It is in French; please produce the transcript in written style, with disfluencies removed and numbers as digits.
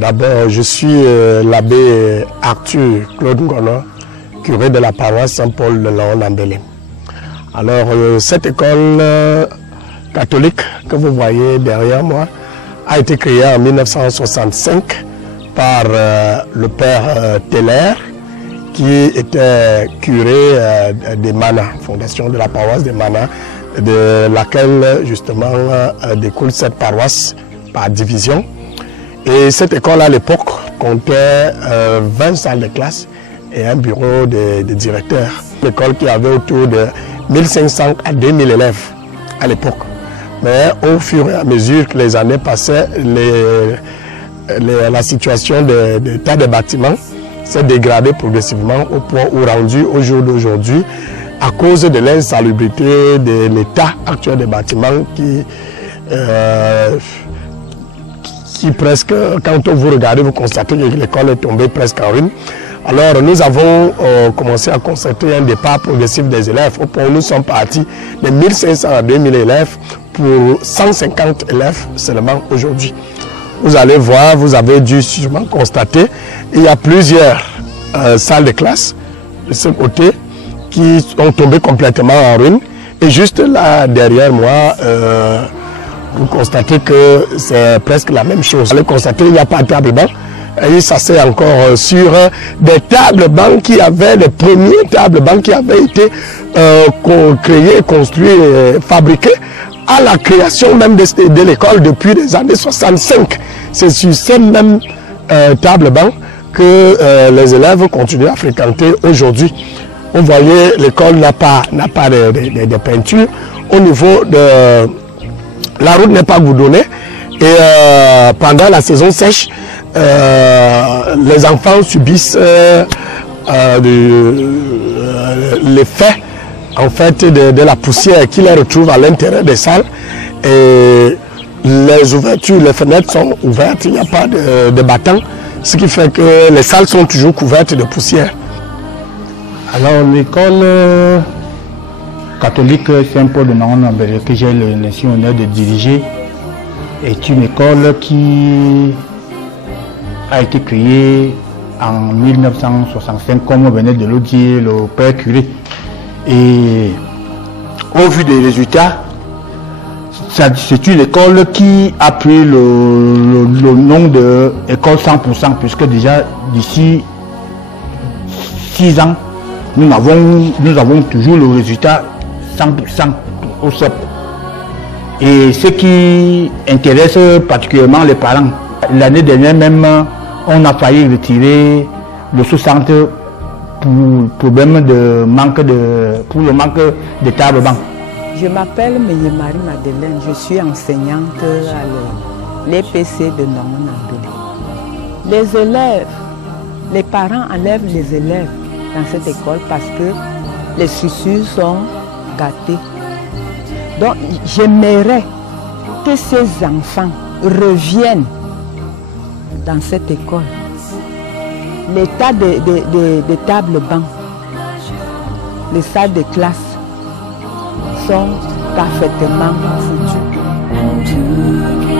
D'abord, je suis l'abbé Arthur Claude Ngono, curé de la paroisse Saint-Paul de Laon-Ambélé. Alors, cette école catholique que vous voyez derrière moi a été créée en 1965 par le père Teller, qui était curé des Manas, fondation de la paroisse des Manas, de laquelle justement découle cette paroisse par division. Et cette école à l'époque comptait 20 salles de classe et un bureau de directeur. Une école qui avait autour de 1500 à 2000 élèves à l'époque. Mais au fur et à mesure que les années passaient, la situation de l'état des bâtiments s'est dégradée progressivement au point où rendu au jour d'aujourd'hui, à cause de l'insalubrité de l'état actuel des bâtiments qui presque, quand vous regardez, vous constatez que l'école est tombée presque en ruine. Alors nous avons commencé à constater un départ progressif des élèves, au point où nous sommes partis de 1500 à 2000 élèves pour 150 élèves seulement aujourd'hui. Vous allez voir, vous avez dû sûrement constater, il y a plusieurs salles de classe de ce côté qui sont tombées complètement en ruine. Et juste là derrière moi, vous constatez que c'est presque la même chose. Vous allez constater qu'il n'y a pas de table-banc. Et ça c'est encore sur des tables-bancs qui avaient, les premiers tables-bancs qui avaient été créés, construits, fabriqués à la création même de l'école depuis les années 65. C'est sur ces mêmes tables-bancs que les élèves continuent à fréquenter aujourd'hui. Vous voyez, l'école n'a pas de peinture. Au niveau de la route n'est pas goudronnée et pendant la saison sèche, les enfants subissent l'effet en fait de la poussière qui les retrouve à l'intérieur des salles. Et les ouvertures, les fenêtres sont ouvertes, il n'y a pas de battants, ce qui fait que les salles sont toujours couvertes de poussière. Alors l'école catholique Saint-Paul de Laon-Ambélé que j'ai l'intention de diriger est une école qui a été créée en 1965, comme venait de le dire le père curé. Et au vu des résultats, c'est une école qui a pris le nom d'école 100%, puisque déjà d'ici 6 ans, nous avons toujours le résultat 100% au CEP. Et ce qui intéresse particulièrement les parents, l'année dernière même, on a failli retirer le sous-centre pour le manque de table-banc. Je m'appelle Marie Madeleine, je suis enseignante à l'EPC de Laon-Ambélé. Les élèves, les parents enlèvent les élèves dans cette école parce que les chaussures sont gâtées. Donc j'aimerais que ces enfants reviennent dans cette école. L'état des tables-bancs, les salles de classe sont parfaitement foutues.